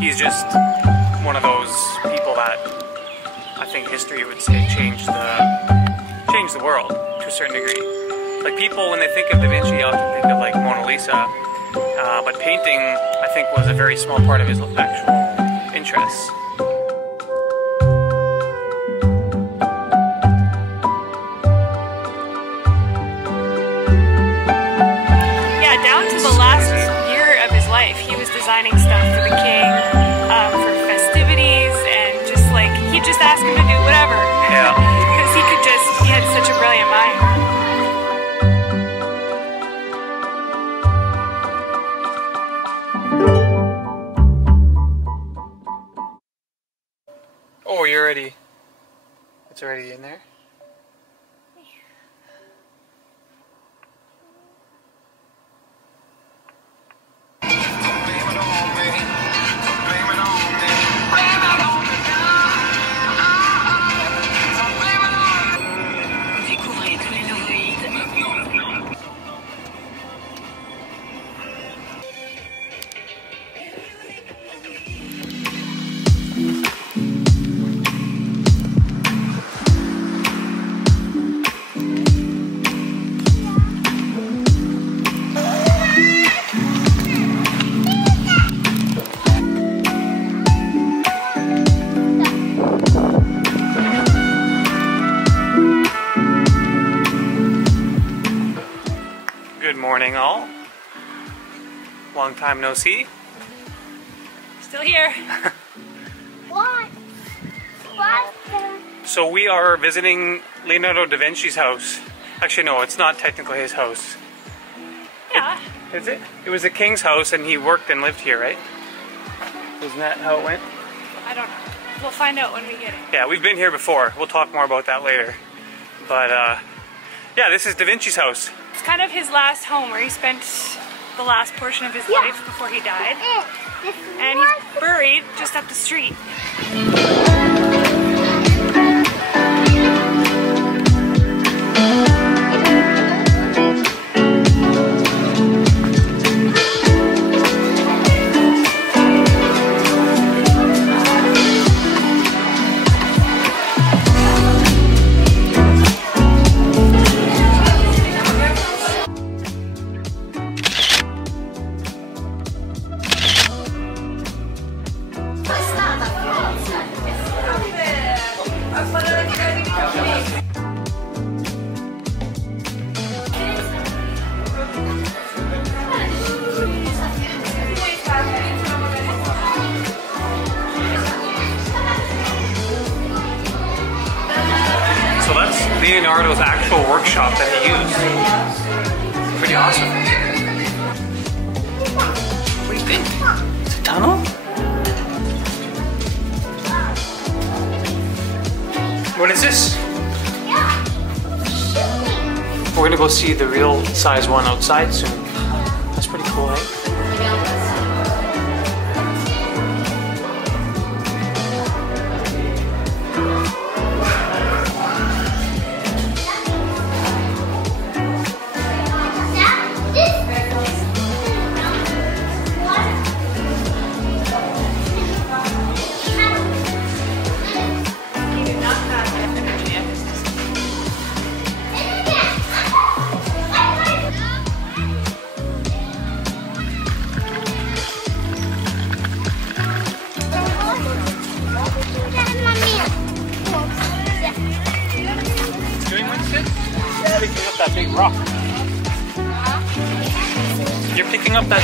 he's just one of those people that I think history would say changed the world to a certain degree. Like people, when they think of Da Vinci, often think of like Mona Lisa, but painting, I think, was a very small part of his actual interests. He was designing stuff for the king, for festivities, and just like, he'd just ask him to do whatever. Yeah. Because he had such a brilliant mind. Oh, it's already in there? Good morning, all. Long time no see. Still here. What? So we are visiting Leonardo da Vinci's house. Actually, no, it's not technically his house. Yeah. Is it? It was the king's house and he worked and lived here, right? Isn't that how it went? I don't know. We'll find out when we get it. Yeah, we've been here before. We'll talk more about that later. But, yeah, this is Da Vinci's house. It's kind of his last home where he spent the last portion of his life before he died. And he's buried just up the street. So that's Leonardo's actual workshop that he used. Pretty awesome. What do you think? It's a tunnel? What is this? We're gonna go see the real size one outside soon. That's pretty cool, eh? Picking up that big rock. You're picking up that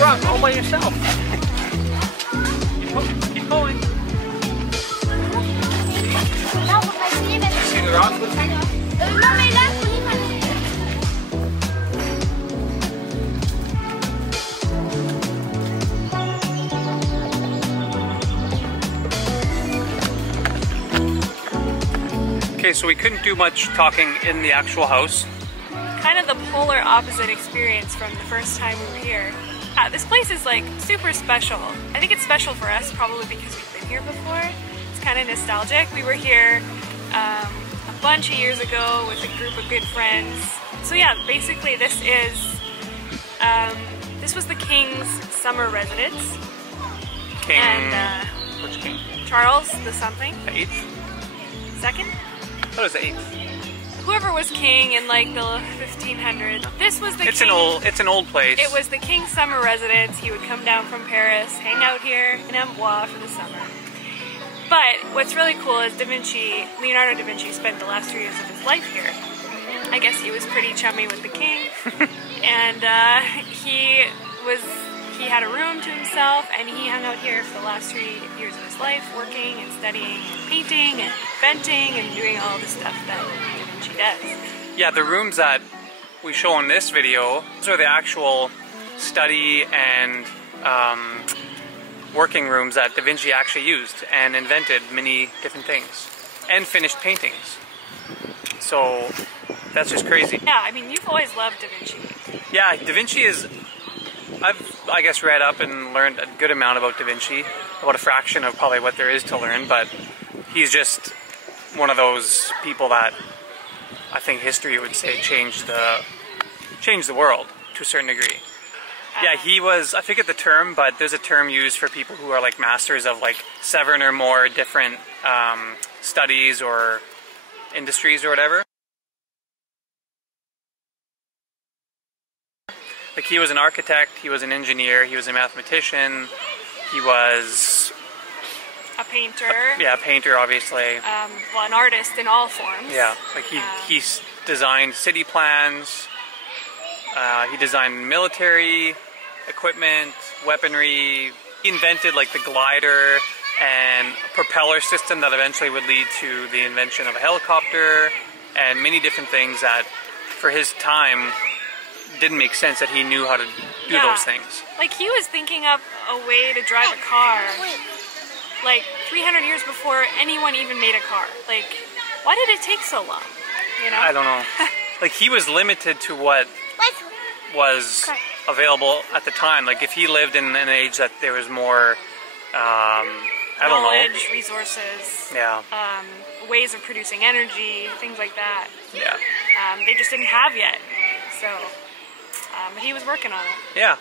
rock all by yourself. Keep going. See the rock with me? Okay, so we couldn't do much talking in the actual house. Kind of the polar opposite experience from the first time we were here. This place is like super special. I think it's special for us probably because we've been here before. It's kind of nostalgic. We were here a bunch of years ago with a group of good friends. So yeah, basically this was the king's summer residence. King. And which king? Charles the something. The 8th? 2nd? What was the 8th? Whoever was king in like the 1500s. This was the It's king. It's an old place. It was the king's summer residence. He would come down from Paris, hang out here in Amboise for the summer. But what's really cool is Leonardo da Vinci spent the last 3 years of his life here. I guess he was pretty chummy with the king. And he had a room to himself, and he hung out here for the last 3 years of his life, working and studying and painting and inventing and doing all the stuff that Da Vinci does. Yeah, the rooms that we show in this video, those are the actual study and working rooms that Da Vinci actually used and invented many different things and finished paintings. So that's just crazy. Yeah, I mean, you've always loved Da Vinci. Yeah, Da Vinci is... I guess read up and learned a good amount about Da Vinci, about a fraction of probably what there is to learn, but he's just one of those people that I think history would say changed the world to a certain degree. Yeah, he was, I forget the term, but there's a term used for people who are like masters of like 7 or more different studies or industries or whatever. Like he was an architect, he was an engineer, he was a mathematician, he was... A painter. A painter, obviously. Well, an artist in all forms. Yeah, like he designed city plans, he designed military equipment, weaponry. He invented like the glider and a propeller system that eventually would lead to the invention of a helicopter and many different things that for his time didn't make sense that he knew how to do those things. Like he was thinking up a way to drive a car like 300 years before anyone even made a car. Like, why did it take so long? You know? I don't know. Like he was limited to what was available at the time. Like if he lived in an age that there was more knowledge, resources, yeah, ways of producing energy, things like that. Yeah. They just didn't have yet. So but he was working on it. Yeah.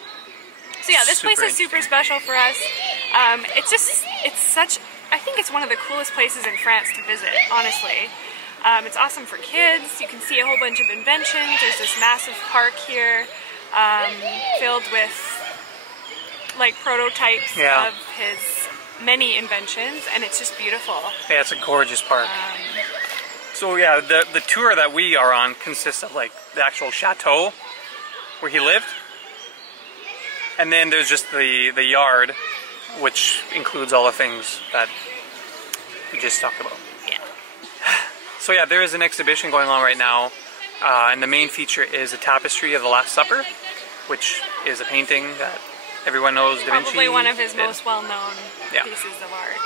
So yeah, this place is super special for us. I think it's one of the coolest places in France to visit, honestly. It's awesome for kids. You can see a whole bunch of inventions. There's this massive park here filled with like prototypes of his many inventions, and it's just beautiful. Yeah, it's a gorgeous park. So yeah, the tour that we are on consists of like the actual chateau where he lived, and then there's just the yard, which includes all the things that we just talked about. Yeah. So yeah, there is an exhibition going on right now, and the main feature is a tapestry of the Last Supper, which is a painting that everyone knows Da Vinci Probably one of his did. most well-known pieces of art.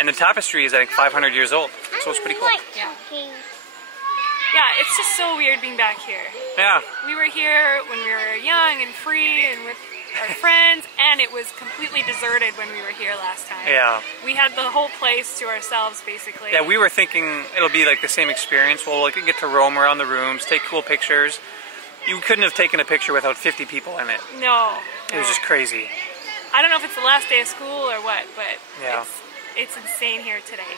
And the tapestry is I think 500 years old, so it's pretty cool. Yeah. Yeah, it's just so weird being back here. Yeah. We were here when we were young and free and with our friends, and it was completely deserted when we were here last time. Yeah. We had the whole place to ourselves, basically. Yeah, we were thinking it'll be like the same experience. We'll like get to roam around the rooms, take cool pictures. You couldn't have taken a picture without 50 people in it. No. It was just crazy. I don't know if it's the last day of school or what, but yeah, it's insane here today.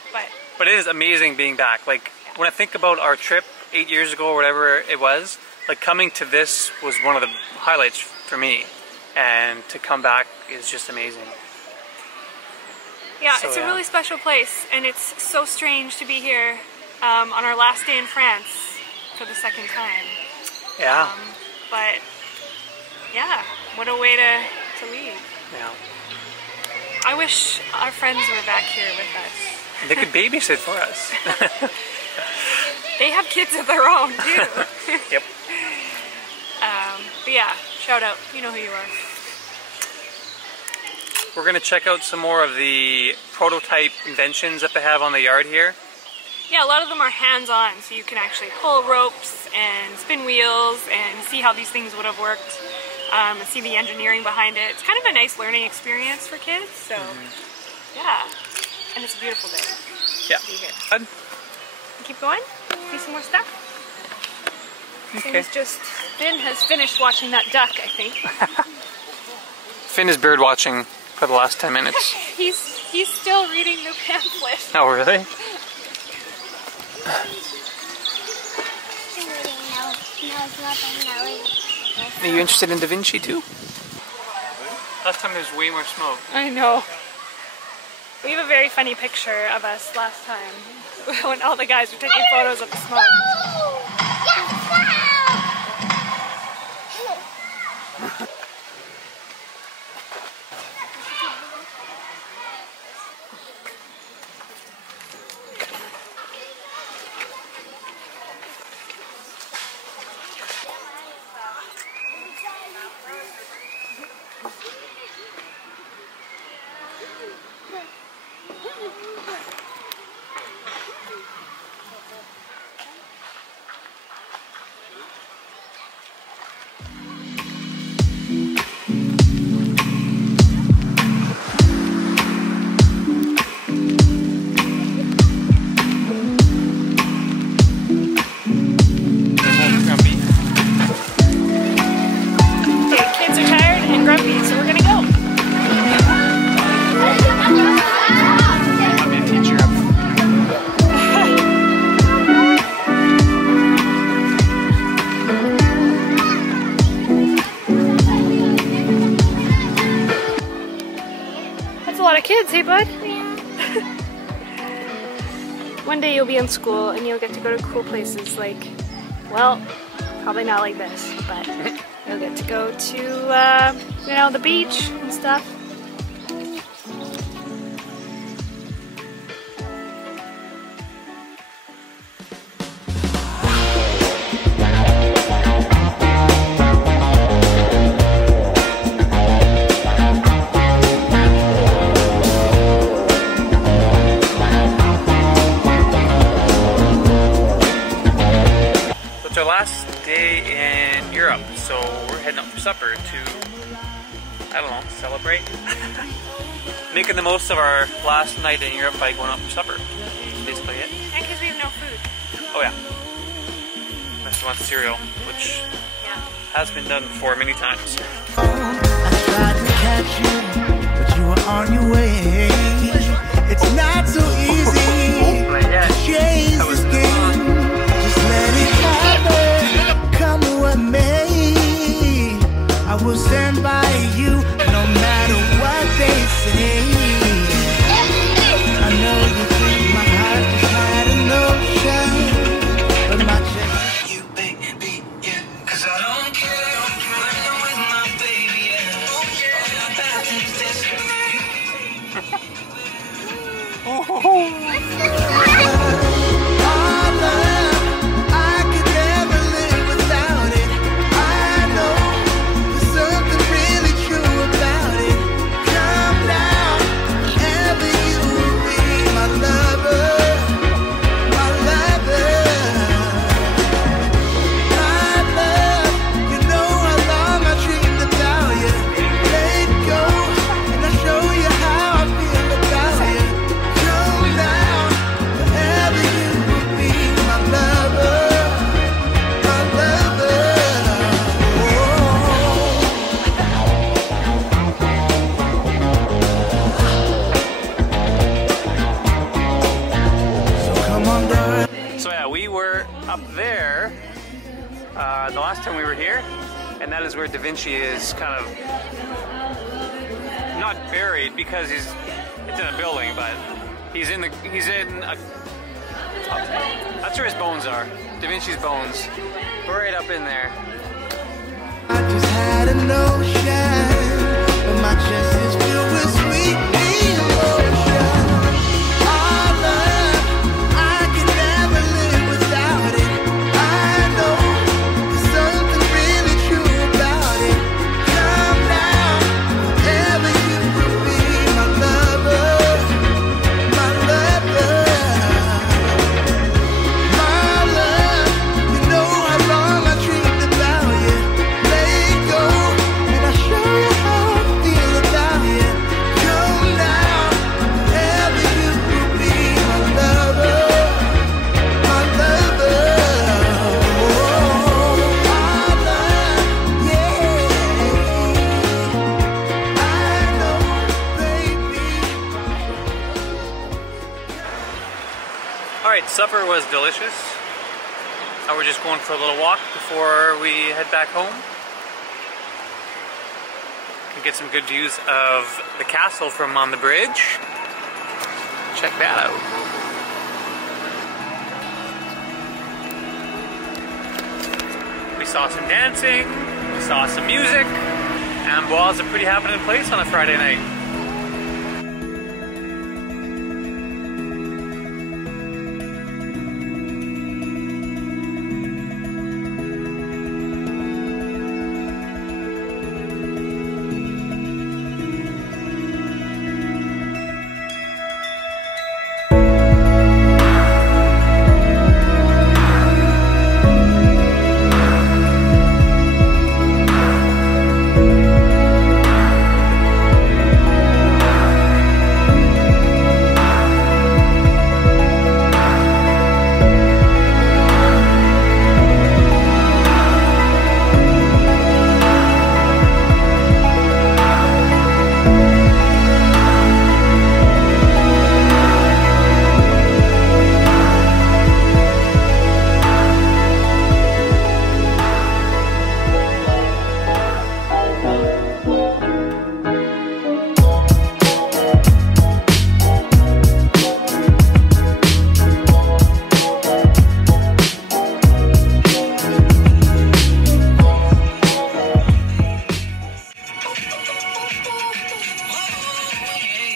But it is amazing being back. Like when I think about our trip 8 years ago or whatever it was, like coming to this was one of the highlights for me. And to come back is just amazing. Yeah, so, it's a really special place, and it's so strange to be here on our last day in France for the second time. Yeah. But yeah, what a way to leave. Yeah. I wish our friends were back here with us. They could babysit for us. They have kids of their own too. Yep. But yeah, shout out. You know who you are. We're going to check out some more of the prototype inventions that they have on the yard here. Yeah, a lot of them are hands-on, so you can actually pull ropes and spin wheels and see how these things would have worked, and see the engineering behind it. It's kind of a nice learning experience for kids, so yeah, and it's a beautiful day. Yeah. To be here. Good. Keep going. See some more stuff. Okay. Finn has finished watching that duck, I think. Finn is bird watching for the last 10 minutes. He's still reading the pamphlet. Oh, really? Are you interested in Da Vinci too? Last time there was way more smoke. I know. We have a very funny picture of us last time when all the guys were taking photos of the smoke. Kids, hey bud? One day you'll be in school and you'll get to go to cool places like, well, probably not like this, but you'll get to go to, you know, the beach and stuff. It's our last day in Europe, so we're heading up for supper to, I don't know, celebrate. Making the most of our last night in Europe by going up for supper. That's basically it. And because we have no food. Oh yeah. Unless you want cereal, which has been done before many times. I tried to catch you, but you were on your way. It's not so easy to chase this game. Just let it happen, come what may. I will stand by you no matter what they say. I know you think my heart just had an ocean, but my chest is you, baby, yeah. 'Cause I don't care, I'm playing with my baby, yeah. Oh yeah, that is this. Up there, the last time we were here, and that is where Da Vinci is kind of not buried because it's in a building, but he's in that's where his bones are. Da Vinci's bones, right up in there. I just had a notion, but my chest is filled with sweet emotion. Our love, I can never live without it. I know there's something really true about it. Come now, wherever you will be, my lover, my lover. My love, you know how long I dreamed about you. Let go, and I'll show you how I feel about you. Alright, supper was delicious. Now we're just going for a little walk before we head back home. Can get some good views of the castle from on the bridge. Check that out. We saw some dancing, we saw some music. Amboise is a pretty happening place on a Friday night.